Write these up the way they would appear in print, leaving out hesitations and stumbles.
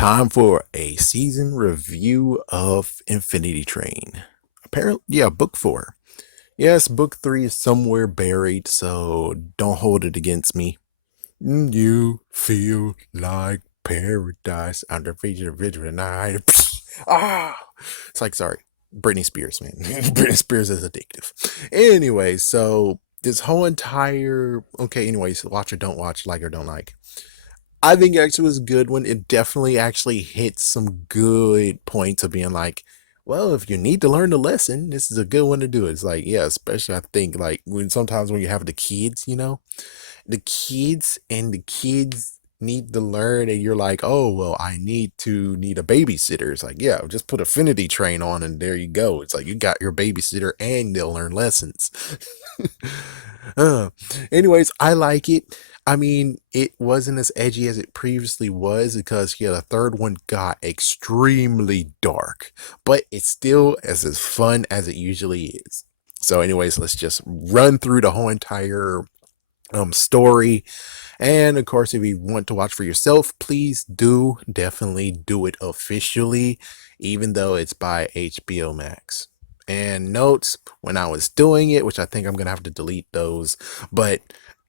Time for a season review of Infinity Train. Apparently, yeah, book four. Yes, book three is somewhere buried, so don't hold it against me. You feel like paradise under feature visual tonight. Ah, it's like sorry, Britney Spears, man. Britney Spears is addictive. Anyway, so this whole entire anyways, watch or don't watch, like or don't like. I think it actually was a good one. It definitely actually hits some good points of being like, well, if you need to learn the lesson, this is a good one to do. It's like, yeah, especially I think like when you have the kids, the kids need to learn and you're like, oh well, I need a babysitter. It's like, yeah, just put Affinity Train on and there you go. It's like you got your babysitter and they'll learn lessons. uh, anyways, I like it. I mean, it wasn't as edgy as it previously was because yeah, the third one got extremely dark, but it's still as fun as it usually is. So anyways, let's just run through the whole entire story. And of course, if you want to watch for yourself, please do definitely do it officially, even though it's by HBO Max. And notes when I was doing it, which I think I'm gonna have to delete those, but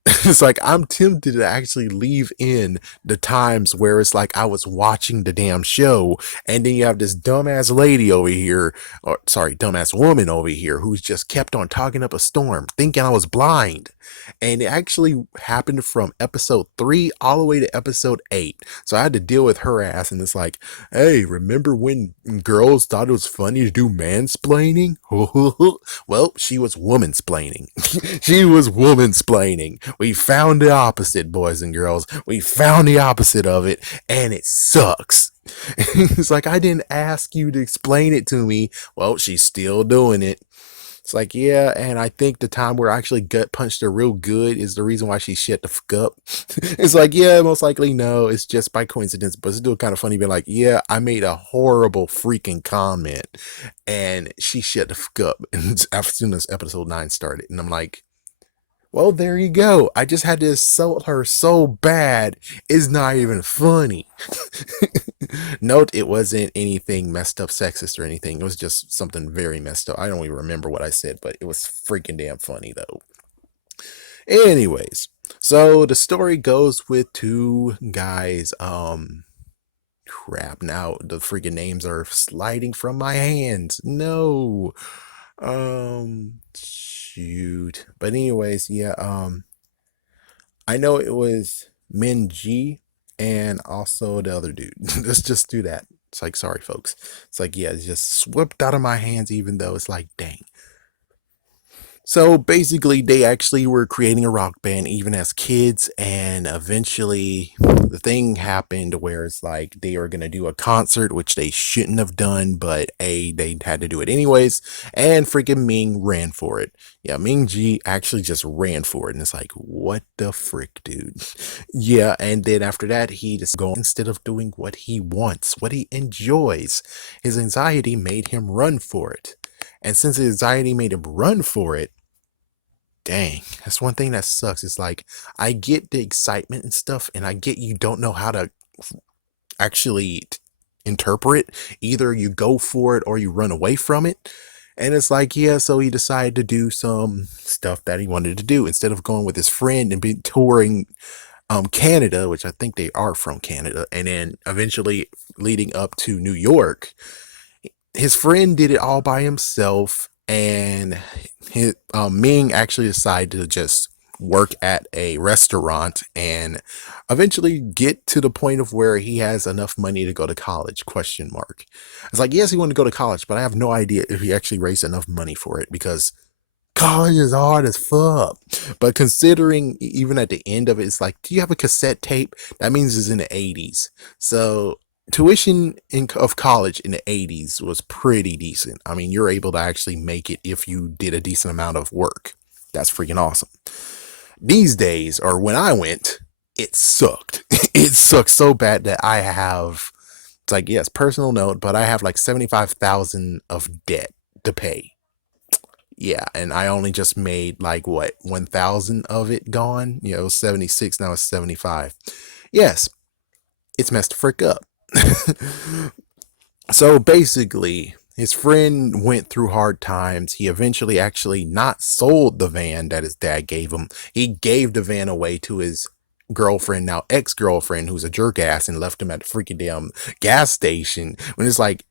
it's like I'm tempted to actually leave in the times where it's like I was watching the damn show, and then you have this dumbass lady over here, or sorry, dumbass woman over here, who's just kept on talking up a storm, thinking I was blind. And it actually happened from episode 3 all the way to episode 8. So I had to deal with her ass, and it's like, hey, remember when girls thought it was funny to do mansplaining? Well, she was womansplaining. She was womansplaining. We found the opposite, boys and girls. We found the opposite of it, and it sucks. It's like, I didn't ask you to explain it to me. Well, she's still doing it. It's like, yeah, and I think the time where I actually gut punched her real good is the reason why she shut the fuck up. It's like, yeah, most likely no, it's just by coincidence, but it's still kind of funny being like, yeah, I made a horrible freaking comment, and she shut the fuck up as soon as episode 9 started, and I'm like, well, there you go. I just had to insult her so bad, it's not even funny. Note it wasn't anything messed up sexist or anything. It was just something very messed up. I don't even remember what I said, but it was freaking damn funny though. Anyways, so the story goes with two guys. Crap. Now the freaking names are sliding from my hands. No. Shoot. But anyways, yeah. I know it was Min G and also the other dude. Let's just do that. It's like, sorry, folks. It's like, yeah, it's just swept out of my hands, even though it's like, dang. So basically, they actually were creating a rock band even as kids, and eventually the thing happened where it's like they were gonna do a concert, which they shouldn't have done, but they had to do it anyways, and freaking Ming ran for it. Yeah, Ming G actually just ran for it, and it's like, what the frick, dude? Yeah, and then after that, he just go instead of doing what he wants, what he enjoys. His anxiety made him run for it. And since his anxiety made him run for it, dang, that's one thing that sucks. It's like I get the excitement and stuff, and I get you don't know how to actually interpret. Either you go for it or you run away from it. And it's like, yeah, so he decided to do some stuff that he wanted to do instead of going with his friend and be touring Canada, which I think they are from Canada, and then eventually leading up to New York. His friend did it all by himself, and Ming actually decided to just work at a restaurant and eventually get to the point of where he has enough money to go to college, question mark. It's like, yes, he wanted to go to college, but I have no idea if he actually raised enough money for it, because college is hard as fuck. But considering even at the end of it, it's like, do you have a cassette tape? That means it's in the 80s. So tuition of college in the 80s was pretty decent. I mean, you're able to actually make it if you did a decent amount of work. That's freaking awesome. These days, or when I went, it sucked. It sucked so bad that I have, it's like, yes, personal note, but I have like 75,000 of debt to pay. Yeah, and I only just made like what, 1,000 of it gone. It was 76, now it's 75. Yes, it's messed the frick up. So basically, his friend went through hard times. He eventually actually not sold the van that his dad gave him. He gave the van away to his girlfriend, now ex-girlfriend, who's a jerk ass, and left him at the freaking damn gas station. When it's like,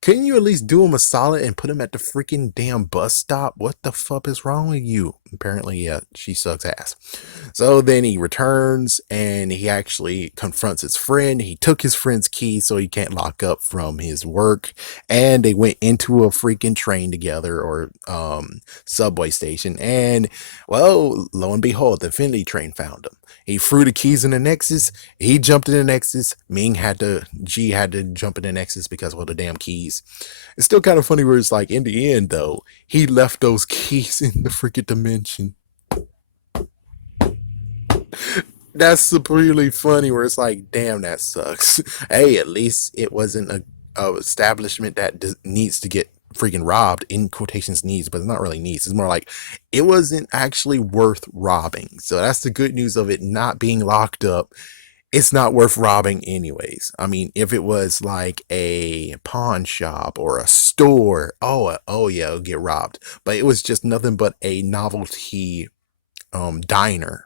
couldn't you at least do him a solid and put him at the freaking damn bus stop? What the fuck is wrong with you? Apparently, yeah, she sucks ass. So then he returns and he actually confronts his friend. He took his friend's key so he can't lock up from his work. And they went into a freaking train together, or subway station. And well, lo and behold, the Infinity Train found him. He threw the keys in the Nexus. He jumped in the Nexus. G had to jump in the Nexus because, well, the damn keys. It's still kind of funny where it's like, in the end, though, he left those keys in the freaking dimension. That's really funny where it's like, damn, that sucks. Hey, at least it wasn't a establishment that needs to get freaking robbed, in quotations needs, but it's not really needs. It's more like it wasn't actually worth robbing. So that's the good news of it not being locked up. It's not worth robbing anyways. I mean, if it was like a pawn shop or a store, oh yeah, it'll get robbed. But it was just nothing but a novelty diner.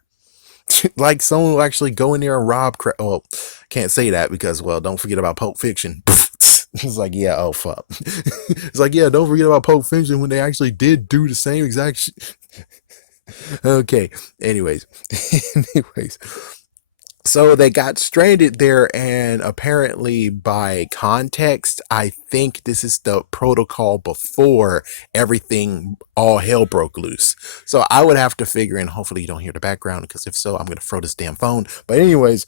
Like someone will actually go in there and rob. Well, can't say that because, well, don't forget about Pulp Fiction. It's like, yeah, oh fuck. It's like, yeah, don't forget about Pulp Fiction when they actually did do the same exact shit. Okay, anyways, anyways. So they got stranded there, and apparently, by context, I think this is the protocol before everything, all hell broke loose. So I would have to figure in, hopefully you don't hear the background, because if so, I'm going to throw this damn phone. But anyways,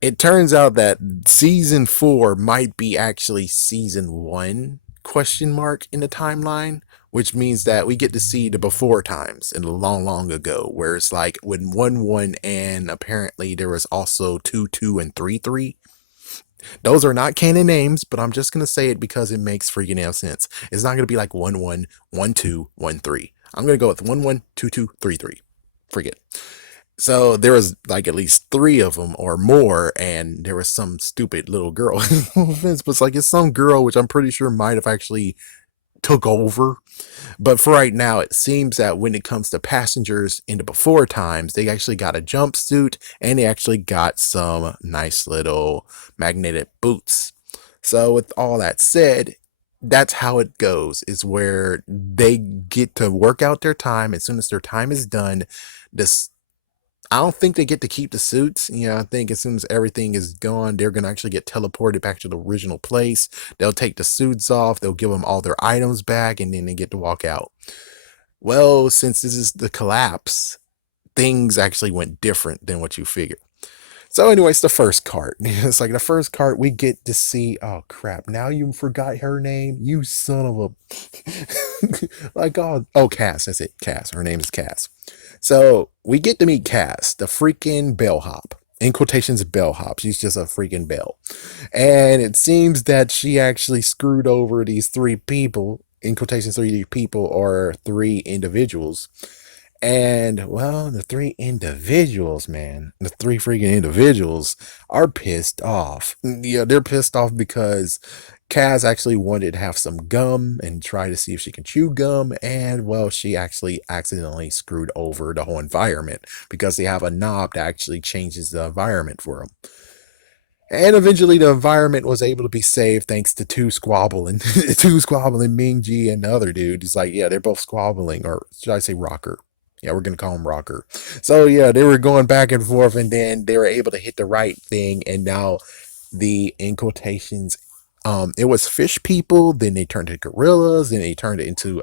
it turns out that season 4 might be actually season 1 question mark in the timeline, which means that we get to see the before times in a long ago, where it's like when 1-1, and apparently there was also 2-2 and 3-3. Those are not canon names, but I'm just gonna say it because it makes freaking damn sense. It's not gonna be like 1-1, 1-2, 1-3. I'm gonna go with 1-1, 2-2, 3-3. Forget. So there was like at least 3 of them or more, and there was some stupid little girl. No offense, but it's some girl which I'm pretty sure might have actually took over. But for right now, it seems that when it comes to passengers in the before times, they actually got a jumpsuit and they actually got some nice little magnetic boots. So with all that said, that's how it goes, is where they get to work out their time. As soon as their time is done, this I don't think they get to keep the suits. I think as soon as everything is gone, they're going to actually get teleported back to the original place. They'll take the suits off, they'll give them all their items back, and then they get to walk out. Well, since this is the collapse, things actually went different than what you figured. So, anyways, the first cart. It's like the first cart we get to see. Oh crap! Now you forgot her name. You son of a. Like, oh, Cass. That's it. Cass. Her name is Cass. So we get to meet Cass, the freaking bellhop. In quotations, bellhop. She's just a freaking bell. And it seems that she actually screwed over these 3 people. In quotations, 3 people, or 3 individuals. And well, the 3 individuals, man, the 3 freaking individuals are pissed off. Yeah, they're pissed off because Kaz actually wanted to have some gum and try to see if she can chew gum. And well, she actually accidentally screwed over the whole environment because they have a knob that actually changes the environment for them. And eventually the environment was able to be saved thanks to 2 squabbling. 2 squabbling, Ming Ji and the other dude. He's like, yeah, they're both squabbling, or should I say Rocker? Yeah, we're going to call him Rocker. So yeah, they were going back and forth, and then they were able to hit the right thing. And now the, in quotations, it was fish people, then they turned into gorillas, then they turned it into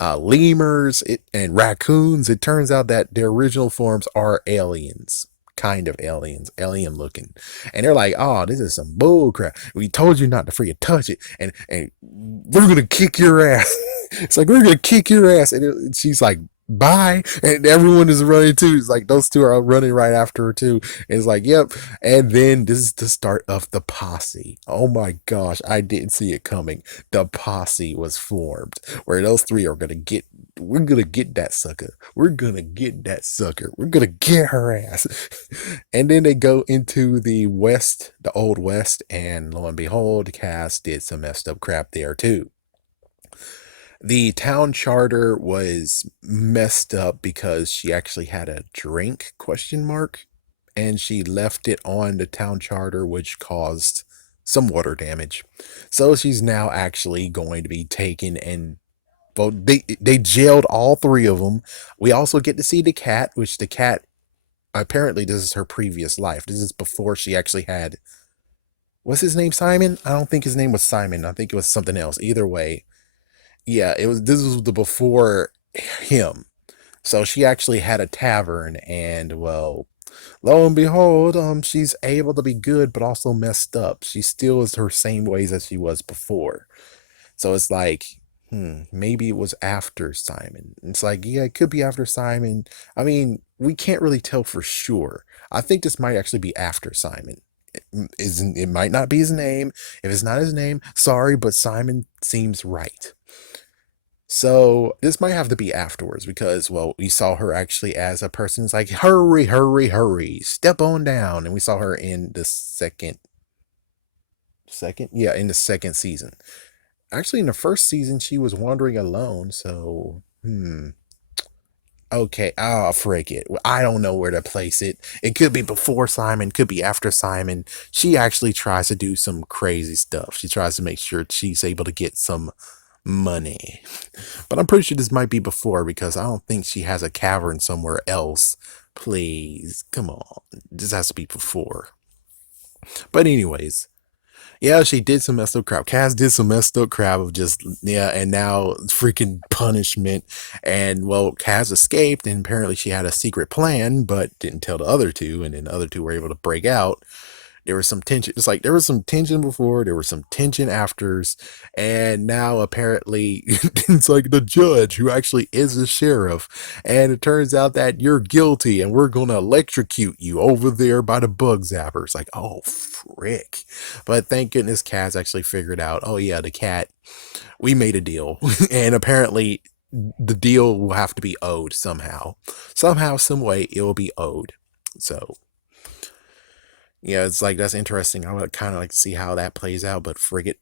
lemurs and raccoons. It turns out that their original forms are aliens. Kind of aliens, alien looking, and they're like, "Oh, this is some bull crap. We told you not to freaking touch it, and we're gonna kick your ass." It's like, we're gonna kick your ass, and she's like bye. And everyone is running too. It's like those two are running right after her too. And it's like, yep. And then this is the start of the posse. Oh my gosh, I didn't see it coming. The posse was formed where those three are gonna get. We're gonna get that sucker. We're gonna get that sucker. We're gonna get her ass. And then they go into the West, the Old West, and lo and behold, Cass did some messed up crap there too. The town charter was messed up because she actually had a drink, question mark, and she left it on the town charter, which caused some water damage. So she's now actually going to be taken and, well, they jailed all three of them. We also get to see the cat, which the cat, apparently this is her previous life. This is before she actually had, what's his name, Simon? I don't think his name was Simon. I think it was something else. Either way, yeah, it was, this was the before him. So she actually had a tavern, and well, lo and behold, she's able to be good but also messed up. She still is her same ways as she was before. So it's like, maybe it was after Simon. It's like, yeah, it could be after Simon. I mean, we can't really tell for sure. I think this might actually be after Simon. It might not be his name. If it's not his name, sorry, but Simon seems right. So this might have to be afterwards because, well, we saw her actually as a person. It's like, hurry, hurry, hurry, step on down. And we saw her in the yeah, in the second season. Actually, in the first season, she was wandering alone. So, okay, frick it. I don't know where to place it. It could be before Simon, could be after Simon. She actually tries to do some crazy stuff. She tries to make sure she's able to get some money. But I'm pretty sure this might be before because I don't think she has a cavern somewhere else. Please, come on. This has to be before. But anyways, yeah, she did some messed up crap. Cass did some messed up crap of just, yeah, and now freaking punishment. And well, Cass escaped, and apparently she had a secret plan, but didn't tell the other two, and then the other two were able to break out. There was some tension. It's like there was some tension before, there was some tension afters, and now apparently it's like the judge who actually is the sheriff, and it turns out that you're guilty, and we're gonna electrocute you over there by the bug zapper. It's like, oh frick! But thank goodness, Cass actually figured out. Oh yeah, the cat. We made a deal, and apparently the deal will have to be owed somehow, some way it will be owed. So yeah, it's like that's interesting. I would kind of like to see how that plays out, but frig it.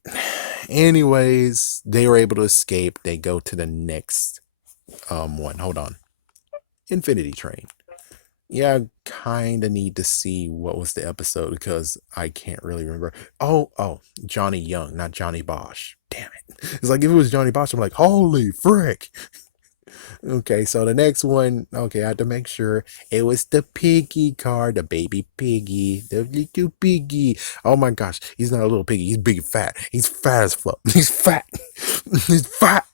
Anyways, they were able to escape. They go to the next one. Hold on. Infinity Train. Yeah, I kind of need to see what was the episode because I can't really remember. Oh, Johnny Young, not Johnny Bosch. Damn it. It's like if it was Johnny Bosch, I'm like, holy frick. Okay, so the next one, okay, I had to make sure it was the piggy car, the baby piggy, the little piggy. Oh my gosh, he's not a little piggy, he's big and fat. He's fat as fuck. He's fat. He's fat.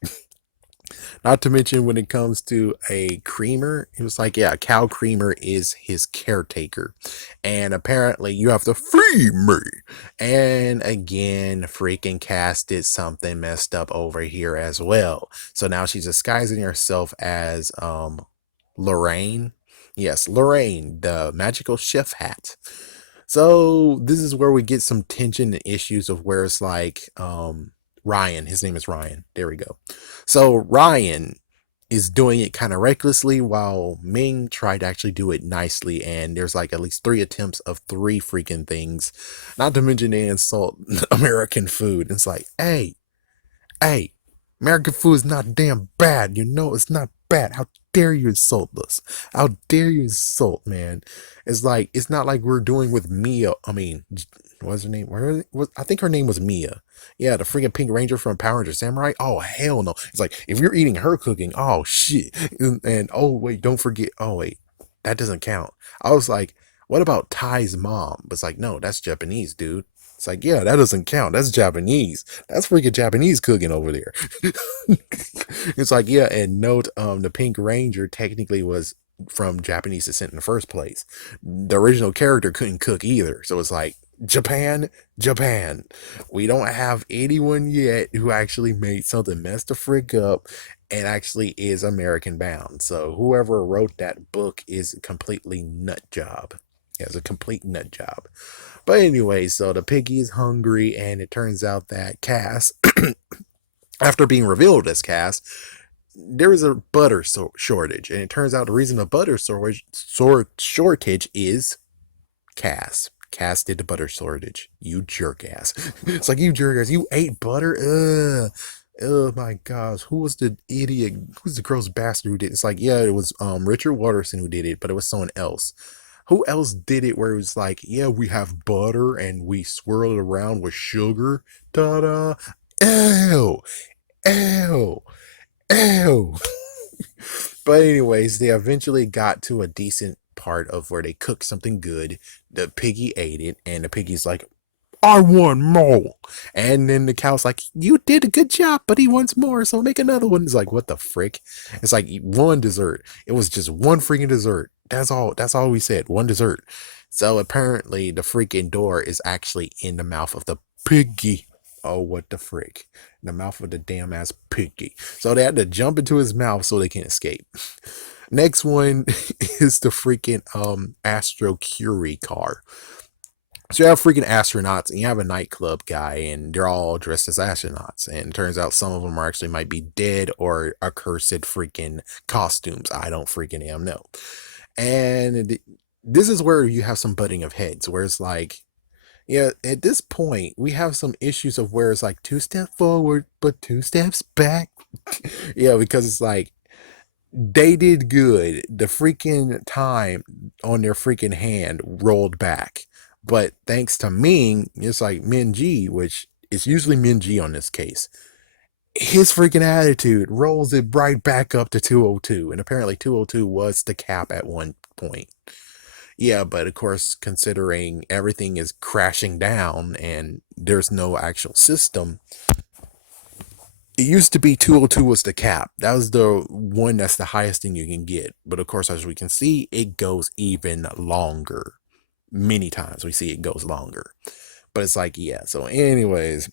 Not to mention when it comes to a creamer, he was like, yeah, Cal Creamer is his caretaker. And apparently you have to free me. And again, freaking Cass did something messed up over here as well. So now she's disguising herself as Lorraine. Yes, Lorraine, the magical chef hat. So this is where we get some tension and issues of where it's like Ryan, his name is Ryan. There we go. So Ryan is doing it kind of recklessly while Ming tried to actually do it nicely, and there's like at least 3 attempts of 3 freaking things. Not to mention they insult American food. It's like, hey, American food is not damn bad. You know it's not bad. How dare you insult us? How dare you insult, man? It's like it's not like we're doing with Mia. I mean, what's her name? I think her name was Mia. Yeah, the freaking Pink Ranger from Power Ranger Samurai. Oh hell no! It's like if you're eating her cooking, oh shit. And oh wait, don't forget. Oh wait, that doesn't count. I was like, what about Ty's mom? But it's like, no, that's Japanese, dude. It's like, yeah, that doesn't count. That's Japanese. That's freaking Japanese cooking over there. It's like, yeah, and note, the Pink Ranger technically was from Japanese descent in the first place. The original character couldn't cook either, so it's like, Japan, Japan. We don't have anyone yet who actually made something messed the frick up and actually is American bound. So whoever wrote that book is a completely nut job. Yeah, it's a complete nut job. But anyway, so the piggy is hungry, and it turns out that Cass, after being revealed as Cass, there is a butter shortage, and it turns out the reason the butter shortage is Cass. Cass did the butter shortage. You jerk ass. It's like, you jerk ass. You ate butter? Ugh. Oh my gosh. Who was the idiot? Who's the gross bastard who did it? It's like, yeah, it was Richard Watterson who did it, but it was someone else. Who else did it where it was like, yeah, we have butter and we swirl it around with sugar? Ta-da. Ew. Ew. Ew. But anyways, they eventually got to a decent part of where they cooked something good. The piggy ate it, and the piggy's like, I want more. And then the cow's like, you did a good job, but he wants more, so make another one. It's like, what the frick? It's like one dessert. It was just one freaking dessert. That's all we said. One dessert. So apparently the freaking door is actually in the mouth of the piggy. Oh, what the frick? In the mouth of the damn ass piggy. So they had to jump into his mouth so they can escape. Next one is the freaking Astro Curie car. So you have freaking astronauts, and you have a nightclub guy, and they're all dressed as astronauts. And it turns out some of them are actually might be dead or accursed freaking costumes. I don't freaking am know. And this is where you have some butting of heads, where it's like, yeah, at this point we have some issues of where it's like 2 steps forward but 2 steps back. Yeah, because it's like they did good. The freaking time on their freaking hand rolled back. But thanks to Ming, it's like Minji, which is usually Minji on this case. His freaking attitude rolls it right back up to 202. And apparently 202 was the cap at one point. Yeah, but of course, considering everything is crashing down and there's no actual system, it used to be 202 was the cap. That was the one that's the highest thing you can get. But of course, as we can see, it goes even longer. Many times we see it goes longer. But it's like, yeah. So anyways,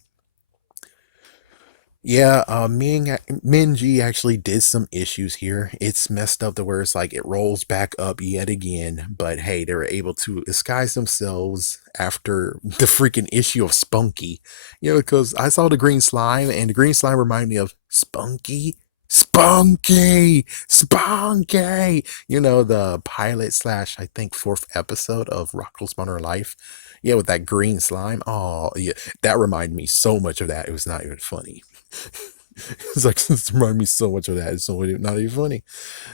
yeah, Minji actually did some issues here. It's messed up to where it's like it rolls back up yet again. But hey, they were able to disguise themselves after the freaking issue of Spunky. You know, because I saw the green slime, and the green slime reminded me of Spunky. Spunky! Spunky! You know, the pilot slash, I think, 4th episode of Rocko's Modern Life. Yeah, with that green slime. Oh, yeah. That reminded me so much of that. It was not even funny. It's like, it reminded me so much of that. It's so not even funny.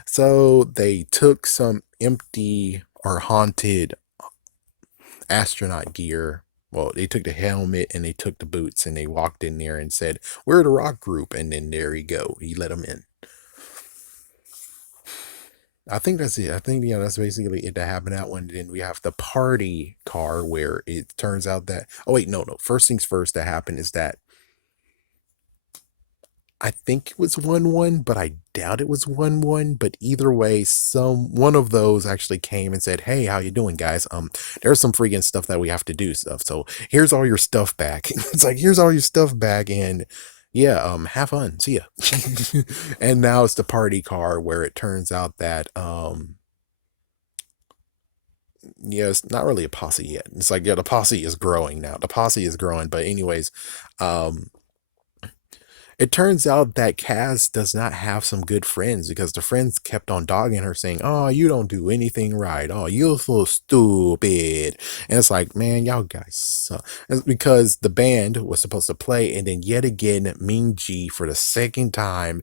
So they took some empty or haunted astronaut gear. Well, they took the helmet and they took the boots, and they walked in there and said, we're the rock group. And then there you go. He let them in. I think that's it. I think, yeah, that's basically it that happened that one. Then we have the party car where it turns out that, oh wait, no. First things first that happened is that I think it was 1-1, but I doubt it was 1-1. But either way, one of those actually came and said, hey, how you doing, guys? There's some freaking stuff that we have to do stuff. So here's all your stuff back. It's like, here's all your stuff back, and yeah, have fun. See ya. And now it's the party car where it turns out that yeah, it's not really a posse yet. It's like, yeah, the posse is growing now. The posse is growing. But anyways, um it turns out that Cass does not have some good friends, because the friends kept on dogging her, saying, oh, you don't do anything right. Oh, you're so stupid. And it's like, man, y'all guys suck. It's because the band was supposed to play, and then yet again, Ming Ji, for the second time,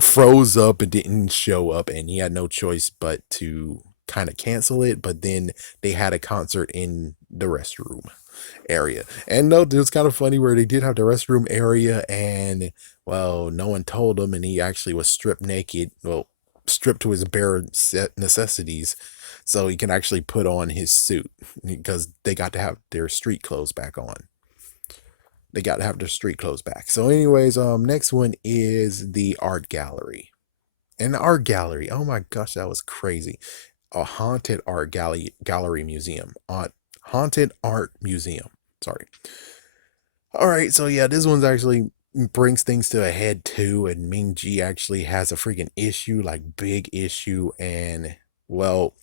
froze up and didn't show up, and he had no choice but to kind of cancel it. But then they had a concert in the restroom area. And no, it was kind of funny where they did have the restroom area, and well, no one told him, and he actually was stripped naked. Well, stripped to his bare necessities, so he can actually put on his suit, because they got to have their street clothes back on. They got to have their street clothes back. So, anyways, next one is the art gallery. And the art gallery, oh my gosh, that was crazy. A haunted art gallery museum. Haunted Art Museum. Sorry. All right, so yeah, this one's actually brings things to a head too, and Ming Ji actually has a freaking issue, like big issue, and well,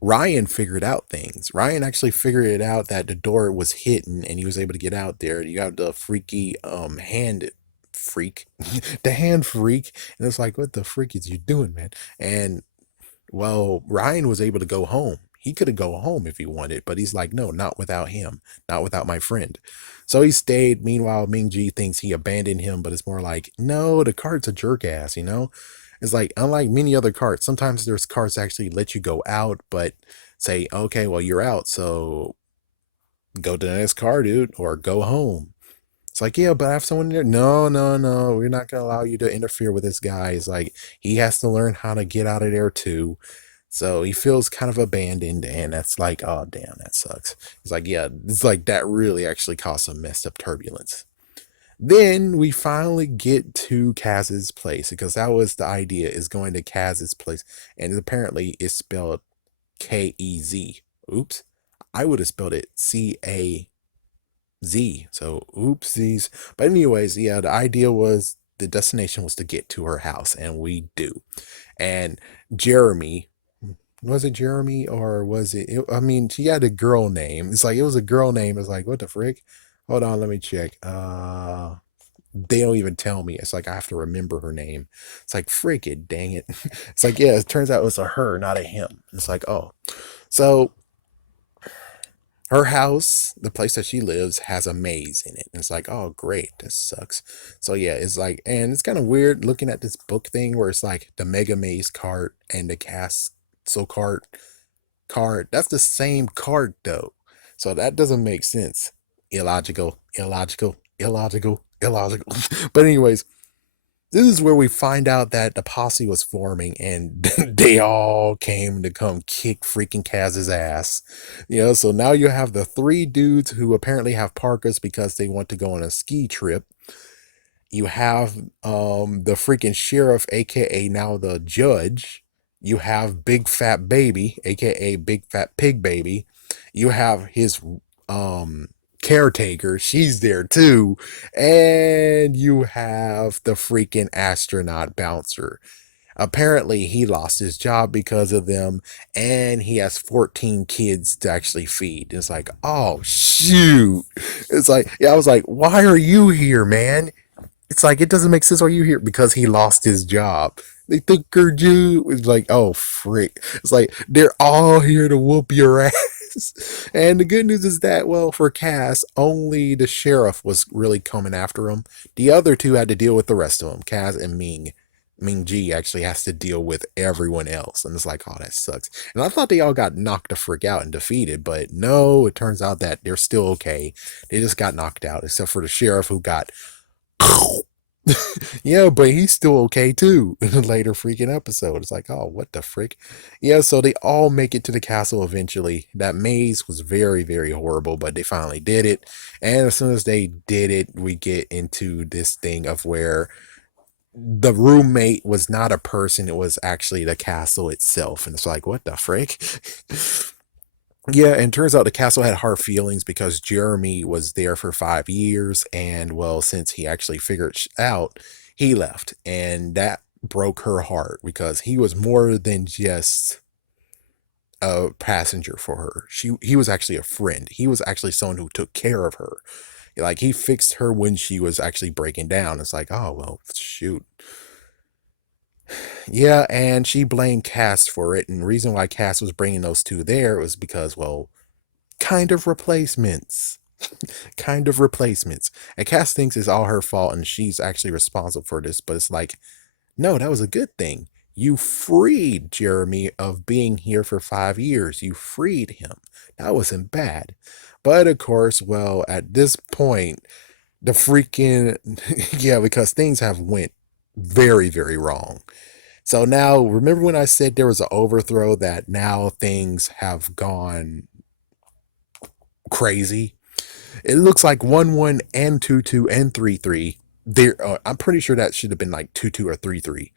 Ryan figured out things. Ryan actually figured it out that the door was hidden and he was able to get out there. You got the freaky hand freak, the hand freak, and it's like, what the freak is you doing, man? And well, Ryan was able to go home. He could have go home if he wanted, but he's like, no, not without him, not without my friend. So he stayed. Meanwhile, Ming Ji thinks he abandoned him, but it's more like, no, the cart's a jerk ass, you know? It's like, unlike many other carts, sometimes there's carts that actually let you go out, but say, okay, well, you're out, so go to the next car, dude, or go home. It's like, yeah, but I have someone there. No, no, no. We're not gonna allow you to interfere with this guy. It's like he has to learn how to get out of there too. So he feels kind of abandoned, and that's like, oh damn, that sucks. It's like, yeah, it's like that really actually caused some messed up turbulence. Then we finally get to Kaz's place because that was the idea, is going to Kaz's place, and apparently it's spelled Kez. Oops, I would have spelled it Caz. So oopsies. But anyways, yeah, the idea was the destination was to get to her house, and we do. And Jeremy, was it Jeremy or was I mean, she had a girl name. It's like it was a girl name. It's like, what the frick? Hold on, let me check. They don't even tell me. It's like I have to remember her name. It's like, freaking dang it. It's like, yeah, it turns out it was a her, not a him. It's like, oh. So her house, the place that she lives, has a maze in it. And it's like, oh, great, this sucks. So yeah, it's like, and it's kind of weird looking at this book thing where it's like the Mega Maze cart and the Castle card. That's the same card though. So that doesn't make sense. Illogical, illogical, illogical, illogical. But anyways, this is where we find out that the posse was forming and they all came to come kick freaking Kaz's ass. You know, so now you have the three dudes who apparently have parkas because they want to go on a ski trip. You have the freaking sheriff, aka now the judge. You have Big Fat Baby, aka Big Fat Pig Baby. You have his um caretaker, she's there too. And you have the freaking astronaut bouncer. Apparently he lost his job because of them, and he has 14 kids to actually feed. It's like, oh shoot. It's like, yeah, I was like, why are you here, man? It's like, it doesn't make sense why you here, because he lost his job. They took her Jew. It's like, oh frick. It's like they're all here to whoop your ass. And the good news is that, well, for Cass, only the sheriff was really coming after him. The other two had to deal with the rest of them. Cass and Ming. Ming Ji actually has to deal with everyone else. And it's like, oh, that sucks. And I thought they all got knocked the frick out and defeated, but no, it turns out that they're still okay. They just got knocked out, except for the sheriff who got yeah, but he's still okay too in a later freaking episode. It's like, oh, what the frick? Yeah, so they all make it to the castle eventually. That maze was very, very horrible, but they finally did it. And as soon as they did it, we get into this thing of where the roommate was not a person, it was actually the castle itself. And it's like, what the frick? Yeah, and turns out the castle had hard feelings because Jeremy was there for 5 years, and well, since he actually figured out, he left, and that broke her heart because he was more than just a passenger for her. He was actually a friend. He was actually someone who took care of her. Like he fixed her when she was actually breaking down. It's like, oh well, shoot. Yeah, and she blamed Cass for it, and the reason why Cass was bringing those two there was because, well, kind of replacements. Kind of replacements. And Cass thinks it's all her fault and she's actually responsible for this, but it's like, no, that was a good thing. You freed Jeremy of being here for 5 years. You freed him. That wasn't bad. But of course, well, at this point, the freaking yeah, because things have went very, very wrong. So now, remember when I said there was an overthrow, that now things have gone crazy? It looks like 1-1 and 2-2 and 3-3. There, I'm pretty sure that should have been like 2-2 or 3-3.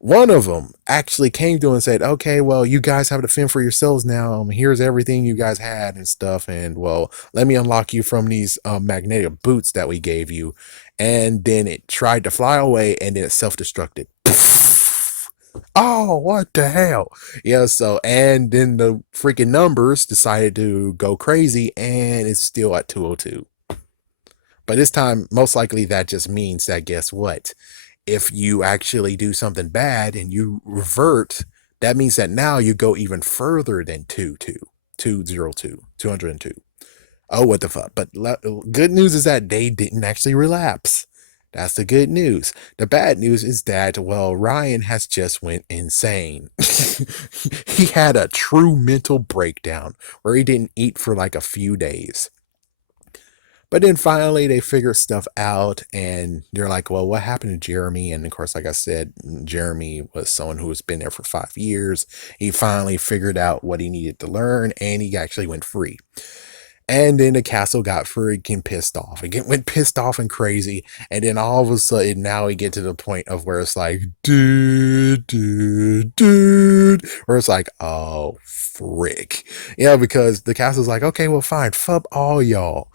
One of them actually came to him and said, okay, well, you guys have to fend for yourselves now. Here's everything you guys had and stuff. And well, let me unlock you from these magnetic boots that we gave you. And then it tried to fly away and then it self-destructed. Oh, what the hell? Yeah, so, and then the freaking numbers decided to go crazy and it's still at 202. But this time, most likely that just means that guess what? If you actually do something bad and you revert, that means that now you go even further than 202. Oh, what the fuck? But good news is that they didn't actually relapse. That's the good news. The bad news is that, well, Ryan has just went insane. He had a true mental breakdown where he didn't eat for like a few days. But then finally they figure stuff out and they're like, well, what happened to Jeremy? And of course, like I said, Jeremy was someone who has been there for 5 years. He finally figured out what he needed to learn and he actually went free. And then the castle got freaking pissed off. It went pissed off and crazy. And then all of a sudden, now we get to the point of where it's like, dude, where it's like, oh, frick. Yeah, because the castle's like, okay, well, fine, fuck all y'all.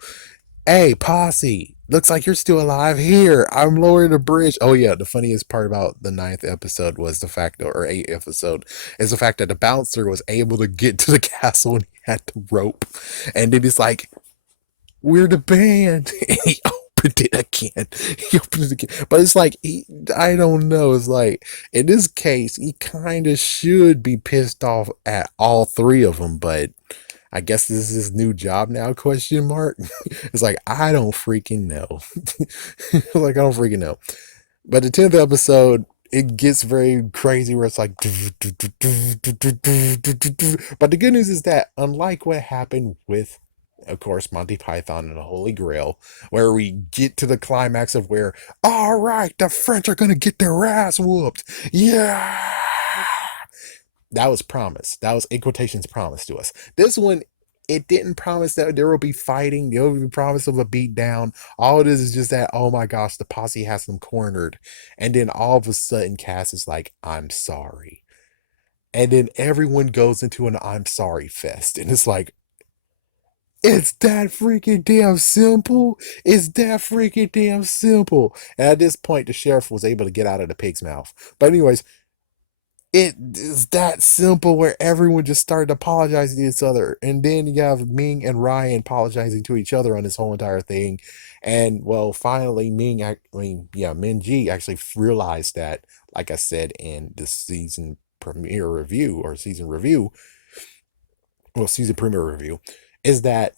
Hey, posse, looks like you're still alive here. I'm lowering the bridge. Oh, yeah, the funniest part about the 9th episode was the fact, or 8th episode, is the fact that the bouncer was able to get to the castle and he had the rope. And then he's like, we're the band. And he opened it again. He opened it again. But it's like, I don't know. It's like, in this case, he kind of should be pissed off at all three of them, but I guess this is his new job now, question mark. It's like, I don't freaking know. Like, I don't freaking know. But the 10th episode, it gets very crazy where it's like, but the good news is that unlike what happened with, of course, Monty Python and the Holy Grail, where we get to the climax of where, all right, the French are going to get their ass whooped. Yeah. That was promised. That was in quotations promised to us. This one, it didn't promise that there will be fighting. There will be promise of a beat down. All it is just that, oh my gosh, the posse has them cornered. And then all of a sudden, Cass is like, I'm sorry. And then everyone goes into an I'm sorry fest. And it's like, it's that freaking damn simple. It's that freaking damn simple. And at this point, the sheriff was able to get out of the pig's mouth. But anyways, it is that simple where everyone just started apologizing to each other. And then you have Ming and Ryan apologizing to each other on this whole entire thing. And well, finally, Minji actually realized that, like I said in the season premiere review or season review, well, season premiere review, is that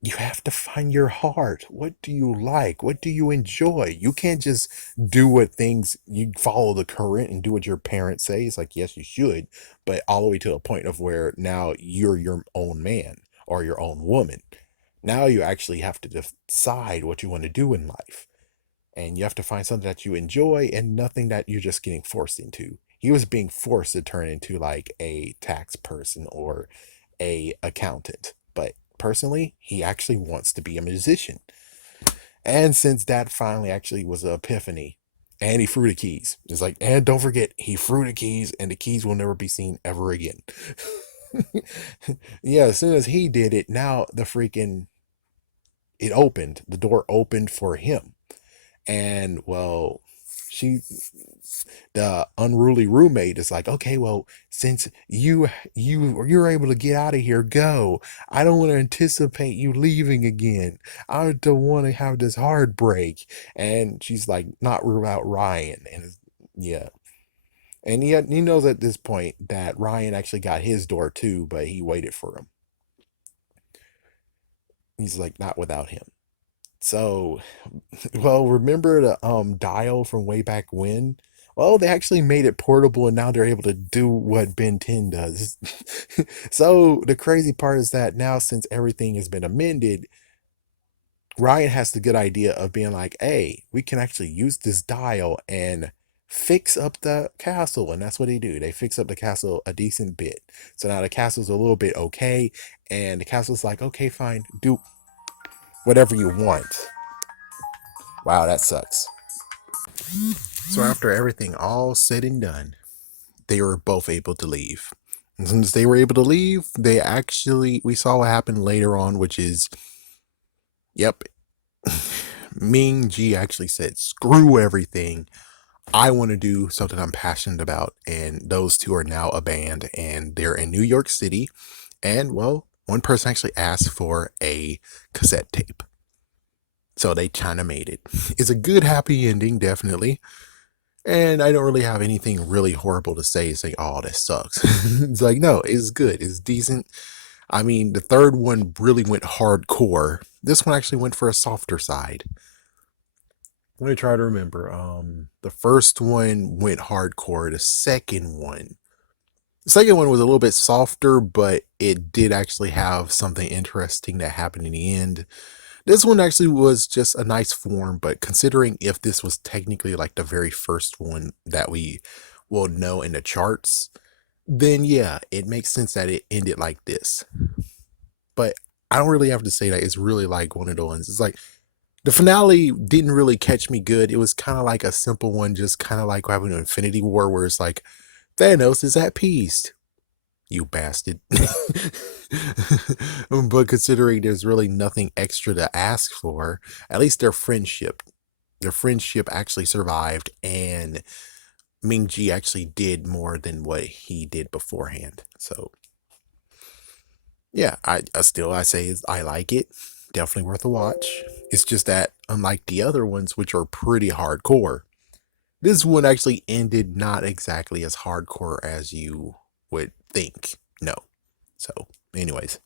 you have to find your heart. What do you like? What do you enjoy? You can't just do what things you follow the current and do what your parents say. It's like, yes, you should, but all the way to a point of where now you're your own man or your own woman. Now you actually have to decide what you want to do in life. And you have to find something that you enjoy and nothing that you're just getting forced into. He was being forced to turn into like a tax person or a accountant, but personally, he actually wants to be a musician. And since that finally actually was an epiphany, and he threw the keys. It's like, and don't forget, he threw the keys, and the keys will never be seen ever again. Yeah, as soon as he did it, now the freaking the door opened for him. And well, she the unruly roommate is like, okay, well, since you're able to get out of here, go. I don't want to anticipate you leaving again. I don't want to have this heartbreak. And she's like, not about Ryan. And yeah. And he knows at this point that Ryan actually got his door too, but he waited for him. He's like, not without him. So, well, remember the dial from way back when? Well, they actually made it portable and now they're able to do what Ben 10 does. So the crazy part is that now since everything has been amended, Ryan has the good idea of being like, hey, we can actually use this dial and fix up the castle. And that's what they do. They fix up the castle a decent bit. So now the castle's a little bit okay. And the castle's like, okay, fine, do whatever you want. Wow, that sucks. So after everything all said and done, they were both able to leave. And since they were able to leave, we saw what happened later on, which is, yep, Ming Ji actually said, screw everything. I want to do something I'm passionate about. And those two are now a band and they're in New York City. And well, one person actually asked for a cassette tape. So they kind of made it. It's a good, happy ending, definitely. And I don't really have anything really horrible to say. It's like, oh, that sucks. It's like, no, it's good. It's decent. I mean, the third one really went hardcore. This one actually went for a softer side. Let me try to remember. The first one went hardcore. The second one was a little bit softer, but it did actually have something interesting that happened in the end. This one actually was just a nice form, but considering if this was technically like the very first one that we will know in the charts, then yeah, it makes sense that it ended like this. But I don't really have to say that it's really like one of the ones. It's like the finale didn't really catch me good. It was kind of like a simple one, just kind of like having an Infinity War where it's like Thanos is at peace. You bastard. But considering there's really nothing extra to ask for, at least their friendship actually survived, and Ming Ji actually did more than what he did beforehand. So yeah, I say I like it. Definitely worth a watch. It's just that unlike the other ones, which are pretty hardcore, this one actually ended not exactly as hardcore as you would think. No. So, anyways,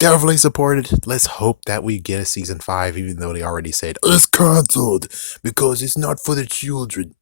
definitely supported. Let's hope that we get a season 5, even though they already said it's cancelled because it's not for the children.